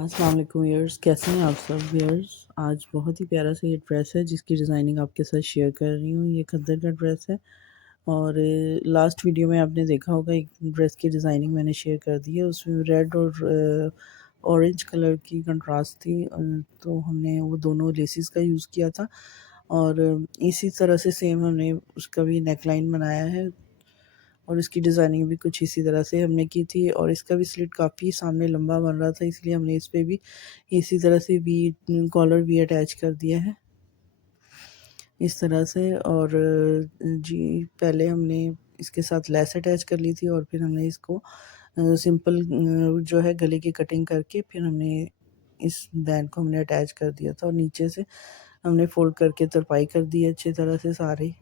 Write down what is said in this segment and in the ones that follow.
अस्सलाम वालेकुम व्यूअर्स, कैसे हैं आप सब व्यूअर्स। आज बहुत ही प्यारा सा ये ड्रेस है जिसकी डिज़ाइनिंग आपके साथ शेयर कर रही हूँ। ये खद्दर का ड्रेस है और लास्ट वीडियो में आपने देखा होगा एक ड्रेस की डिज़ाइनिंग मैंने शेयर कर दी है। उसमें रेड और ऑरेंज कलर की कंट्रास्ट थी, तो हमने वो दोनों लेसिस का यूज़ किया था और इसी तरह से सेम हमने उसका भी नेकलाइन बनाया है और इसकी डिज़ाइनिंग भी कुछ इसी तरह से हमने की थी और इसका भी स्लिट काफ़ी सामने लंबा बन रहा था, इसलिए हमने इस पे भी इसी तरह से वी कॉलर भी अटैच कर दिया है इस तरह से। और जी पहले हमने इसके साथ लेस अटैच कर ली थी और फिर हमने इसको सिंपल जो है गले की कटिंग करके फिर हमने इस बैंड को हमने अटैच कर दिया था और नीचे से हमने फोल्ड करके तरपाई कर दी है अच्छी तरह से सारे।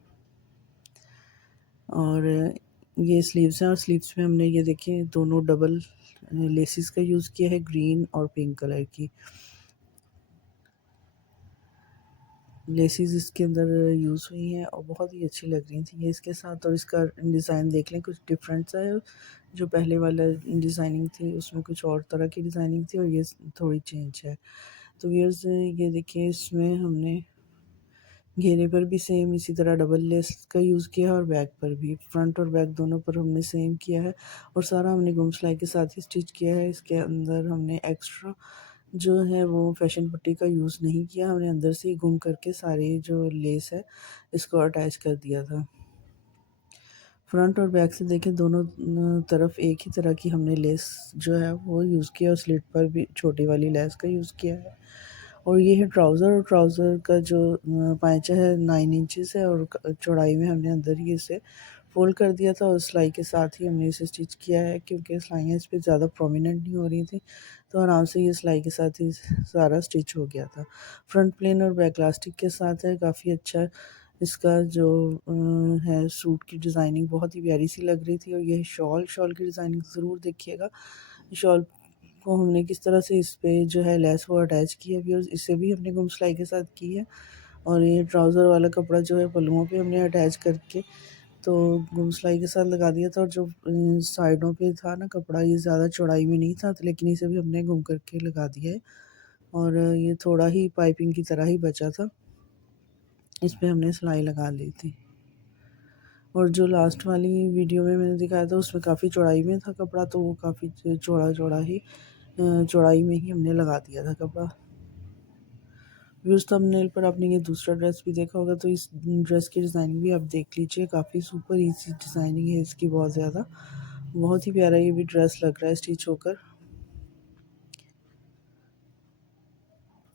और ये स्लीव्स हैं और स्लीव्स में हमने ये देखिए दोनों डबल लेसिस का यूज़ किया है, ग्रीन और पिंक कलर की लेसिस इसके अंदर यूज़ हुई हैं और बहुत ही अच्छी लग रही थी ये इसके साथ। और इसका डिज़ाइन देख लें, कुछ डिफरेंट सा है। जो पहले वाला डिज़ाइनिंग थी उसमें कुछ और तरह की डिज़ाइनिंग थी और ये थोड़ी चेंज है। तो व्यूअर्स ये देखिए इसमें हमने घेरे पर भी सेम इसी तरह डबल लेस का यूज़ किया है और बैक पर भी, फ्रंट और बैक दोनों पर हमने सेम किया है और सारा हमने गुम सिलाई के साथ ही स्टिच किया है। इसके अंदर हमने एक्स्ट्रा जो है वो फैशन पट्टी का यूज़ नहीं किया, हमने अंदर से ही गुम करके सारी जो लेस है इसको अटैच कर दिया था। फ्रंट और बैक से देखें दोनों तरफ एक ही तरह की हमने लेस जो है वो यूज़ किया और स्लिट पर भी छोटी वाली लेस का यूज़ किया है। और ये है ट्राउज़र और ट्राउज़र का जो पाइचा है 9 इंचेस है और चौड़ाई में हमने अंदर ही इसे फ़ोल्ड कर दिया था और सिलाई के साथ ही हमने इसे स्टिच किया है क्योंकि सिलाइयाँ इस पे ज़्यादा प्रोमिनेंट नहीं हो रही थी, तो आराम से ये सिलाई के साथ ही सारा स्टिच हो गया था। फ्रंट प्लेन और बैक इलास्टिक के साथ है, काफ़ी अच्छा इसका जो है सूट की डिज़ाइनिंग बहुत ही प्यारी सी लग रही थी। और ये शॉल की डिज़ाइनिंग ज़रूर देखिएगा। शॉल को हमने किस तरह से इस पे जो है लेस वो अटैच की है, फिर इसे भी हमने गुम सिलाई के साथ की है। और ये ट्राउज़र वाला कपड़ा जो है पल्लुओं पे हमने अटैच करके तो गुम सिलाई के साथ लगा दिया था। और जो साइडों पे था ना कपड़ा, ये ज़्यादा चौड़ाई में नहीं था, तो लेकिन इसे भी हमने गुम करके लगा दिया है और ये थोड़ा ही पाइपिंग की तरह ही बचा था, इस पे हमने सिलाई लगा ली थी। और जो लास्ट वाली वीडियो में मैंने दिखाया था उसमें काफ़ी चौड़ाई में था कपड़ा, तो वो काफ़ी चौड़ा ही चौड़ाई में ही हमने लगा दिया था कपड़ा। व्यूअर्स थंबनेल पर आपने ये दूसरा ड्रेस भी देखा होगा, तो इस ड्रेस की डिज़ाइनिंग भी आप देख लीजिए, काफ़ी सुपर इजी डिज़ाइनिंग है इसकी, बहुत ज़्यादा बहुत ही प्यारा ये भी ड्रेस लग रहा है स्टिच होकर।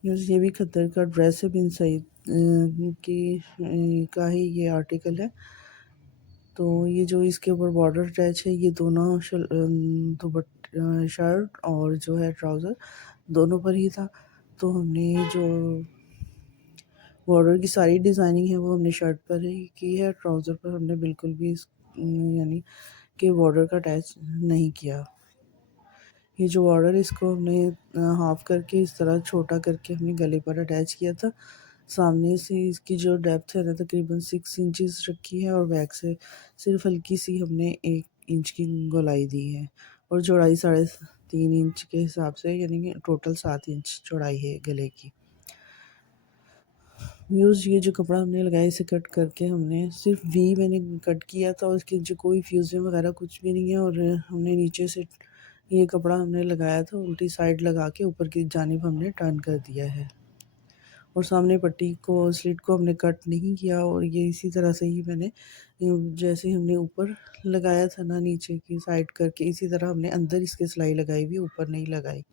व्यूअर्स ये भी खद्दर का ड्रेस है, बिन सईद की का ही ये आर्टिकल है। तो ये जो इसके ऊपर बॉर्डर अटैच है, ये दोनों शर्ट और जो है ट्राउज़र दोनों पर ही था। तो हमने जो बॉर्डर की सारी डिज़ाइनिंग है वो हमने शर्ट पर ही की है, ट्राउज़र पर हमने बिल्कुल भी यानी कि बॉर्डर का अटैच नहीं किया। ये जो बॉर्डर इसको हमने हाफ करके इस तरह छोटा करके हमने गले पर अटैच किया था। सामने से इसकी जो डेप्थ है ना तकरीबन 6 इंचेस रखी है और बैक से सिर्फ हल्की सी हमने 1 इंच की गोलाई दी है और चौड़ाई 3.5 इंच के हिसाब से, यानी कि टोटल 7 इंच चौड़ाई है गले की। व्यूज़ ये जो कपड़ा हमने लगाया इसे कट करके हमने सिर्फ वी मैंने कट किया था, उसकी जो कोई फ्यूजिंग वगैरह कुछ भी नहीं है। और हमने नीचे से ये कपड़ा हमने लगाया था, उल्टी साइड लगा के ऊपर की जानिब हमने टर्न कर दिया है और सामने पट्टी को स्लिट को हमने कट नहीं किया। और ये इसी तरह से ही मैंने जैसे हमने ऊपर लगाया था ना नीचे की साइड करके, इसी तरह हमने अंदर इसके सिलाई लगाई भी, ऊपर नहीं लगाई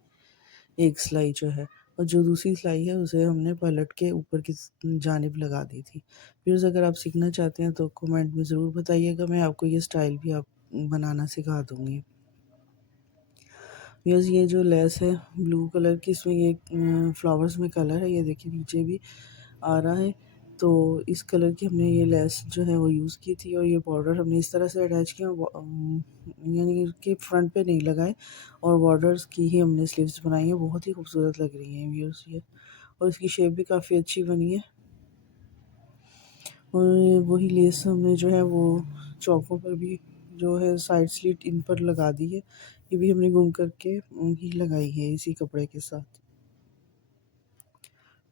एक सिलाई जो है। और जो दूसरी सिलाई है उसे हमने पलट के ऊपर की जानिब लगा दी थी। फिर अगर आप सीखना चाहते हैं तो कमेंट में ज़रूर बताइएगा, मैं आपको ये स्टाइल भी आप बनाना सिखा दूँगी। यस ये जो लेस है ब्लू कलर की, इसमें ये फ्लावर्स में कलर है, ये देखिए नीचे भी आ रहा है। तो इस कलर की हमने ये लेस जो है वो यूज़ की थी और ये बॉर्डर हमने इस तरह से अटैच किया, यानी कि फ्रंट पे नहीं लगाए और बॉर्डर्स की ही हमने स्लीव्स बनाई है, बहुत ही खूबसूरत लग रही हैं व्यूअर्स ये। और इसकी शेप भी काफ़ी अच्छी बनी है और वही लेस हमने जो है वो चौकों पर भी जो है साइड स्लिट इन पर लगा दी है, ये भी हमने गुम करके ही लगाई है इसी कपड़े के साथ।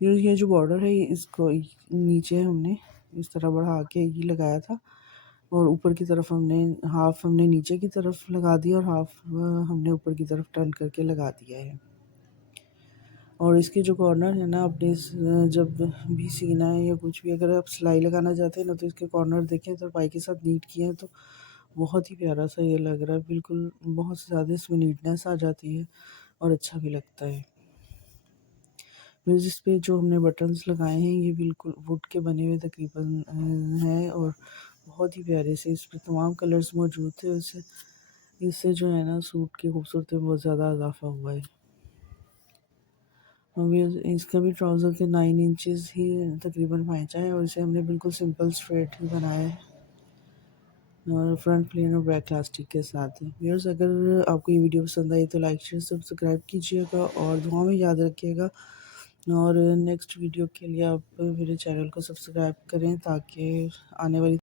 ये जो बॉर्डर है इसको नीचे हमने इस तरह बढ़ा के ही लगाया था, और ऊपर की तरफ हमने हाफ हमने नीचे की तरफ लगा दिया और हाफ हमने ऊपर की तरफ टर्न करके लगा दिया है। और इसके जो कॉर्नर है ना, अपने जब भी सीना है या कुछ भी अगर आप सिलाई लगाना चाहते हैं ना, तो इसके कॉर्नर देखें तो पाई के साथ नीट किए हैं तो बहुत ही प्यारा सा ये लग रहा है। बिल्कुल बहुत ज़्यादा इसमें नीटनेस आ जाती है और अच्छा भी लगता है। फिर जिस पे जो हमने बटन्स लगाए हैं ये बिल्कुल वुड के बने हुए तकरीबन हैं, और बहुत ही प्यारे से इस पे तमाम कलर्स मौजूद थे। उससे इससे जो है ना सूट की खूबसूरती में बहुत ज़्यादा इजाफा हुआ है। और इसका भी ट्राउज़र के 9 इंचेस ही तकरीबन पैंचा है, और इसे हमने बिल्कुल सिंपल स्ट्रेट ही बनाया है, और फ्रंट प्लेन और बैक इलास्टिक के साथ है। व्यूअर्स, अगर आपको ये वीडियो पसंद आई तो लाइक शेयर सब्सक्राइब कीजिएगा और दुआ में याद रखिएगा। और नेक्स्ट वीडियो के लिए आप मेरे चैनल को सब्सक्राइब करें ताकि आने वाली